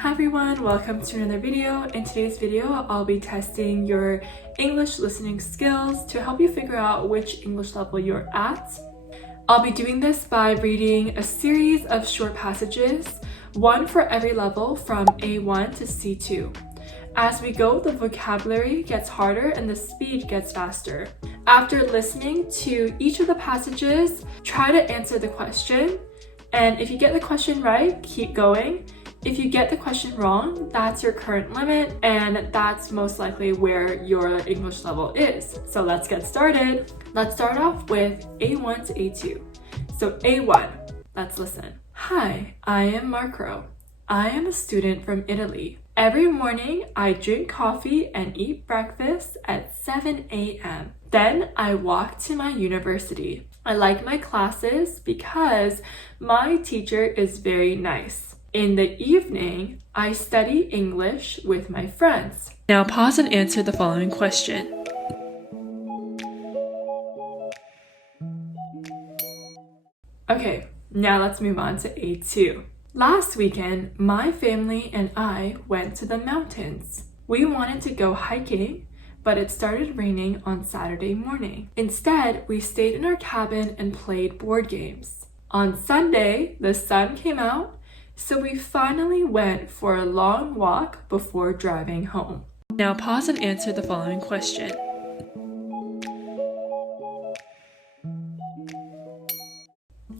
Hi everyone, welcome to another video. In today's video, I'll be testing your English listening skills to help you figure out which English level you're at. I'll be doing this by reading a series of short passages, one for every level from A1 to C2. As we go, the vocabulary gets harder and the speed gets faster. After listening to each of the passages, try to answer the question. And if you get the question right, keep going. If you get the question wrong, that's your current limit, and that's most likely where your English level is. So let's get started. Let's start off with A1 to A2. So A1, let's listen. Hi, I am Marco. I am a student from Italy. Every morning, I drink coffee and eat breakfast at 7 a.m. Then I walk to my university. I like my classes because my teacher is very nice. In the evening, I study English with my friends. Now pause and answer the following question. Okay, now let's move on to A2. Last weekend, my family and I went to the mountains. We wanted to go hiking, but it started raining on Saturday morning. Instead, we stayed in our cabin and played board games. On Sunday, the sun came out, so we finally went for a long walk before driving home. Now pause and answer the following question.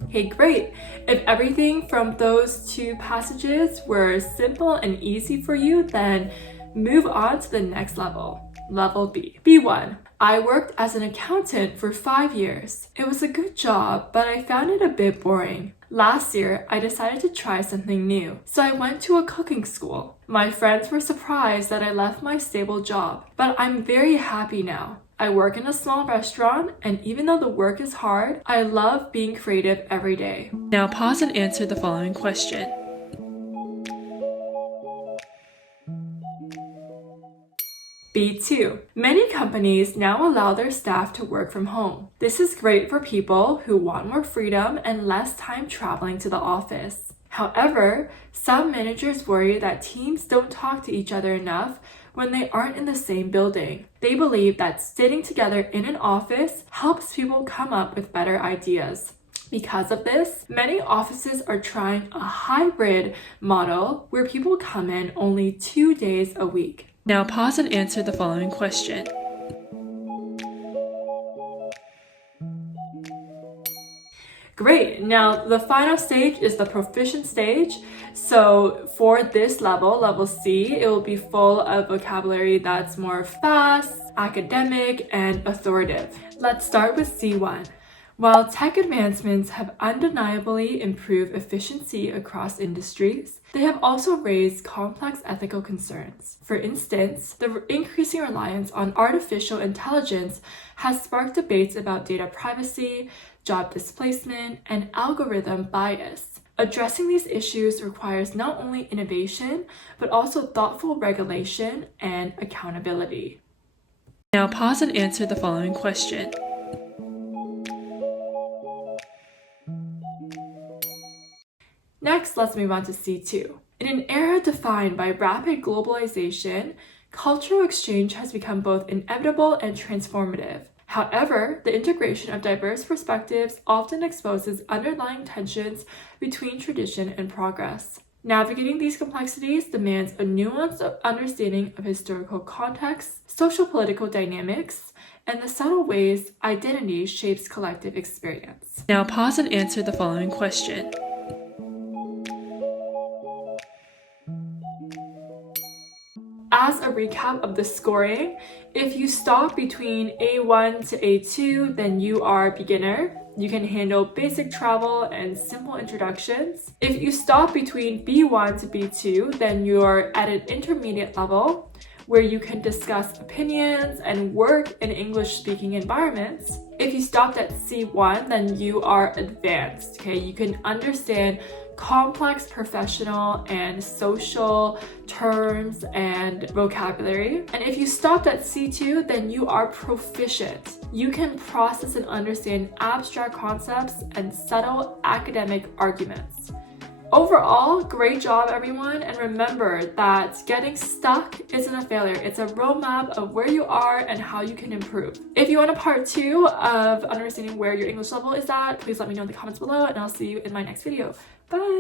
Hey, great! If everything from those two passages were simple and easy for you, then move on to the next level. Level B. B1. I worked as an accountant for 5 years. It was a good job, but I found it a bit boring. Last year, I decided to try something new, so I went to a cooking school. My friends were surprised that I left my stable job, but I'm very happy now. I work in a small restaurant, and even though the work is hard, I love being creative every day. Now pause and answer the following question. B2. Many companies now allow their staff to work from home. This is great for people who want more freedom and less time traveling to the office. However, some managers worry that teams don't talk to each other enough when they aren't in the same building. They believe that sitting together in an office helps people come up with better ideas. Because of this, many offices are trying a hybrid model where people come in only 2 days a week. Now pause and answer the following question. Great! Now the final stage is the proficient stage. So for this level, level C, it will be full of vocabulary that's more fast, academic, and authoritative. Let's start with C1. While tech advancements have undeniably improved efficiency across industries, they have also raised complex ethical concerns. For instance, the increasing reliance on artificial intelligence has sparked debates about data privacy, job displacement, and algorithm bias. Addressing these issues requires not only innovation, but also thoughtful regulation and accountability. Now pause and answer the following question. Next, let's move on to C2. In an era defined by rapid globalization, cultural exchange has become both inevitable and transformative. However, the integration of diverse perspectives often exposes underlying tensions between tradition and progress. Navigating these complexities demands a nuanced understanding of historical context, social-political dynamics, and the subtle ways identity shapes collective experience. Now pause and answer the following question. As a recap of the scoring, if you stop between A1 to A2, then you are beginner. You can handle basic travel and simple introductions. If you stop between B1 to B2, then you're at an intermediate level where you can discuss opinions and work in English-speaking environments. If you stopped at C1, then you are advanced, okay? You can understand complex professional and social terms and vocabulary. And if you stopped at C2, then you are proficient. You can process and understand abstract concepts and subtle academic arguments. Overall, great job everyone, and remember that getting stuck isn't a failure. It's a roadmap of where you are and how you can improve. If you want a part 2 of understanding where your English level is at, please let me know in the comments below, and I'll see you in my next video. Bye!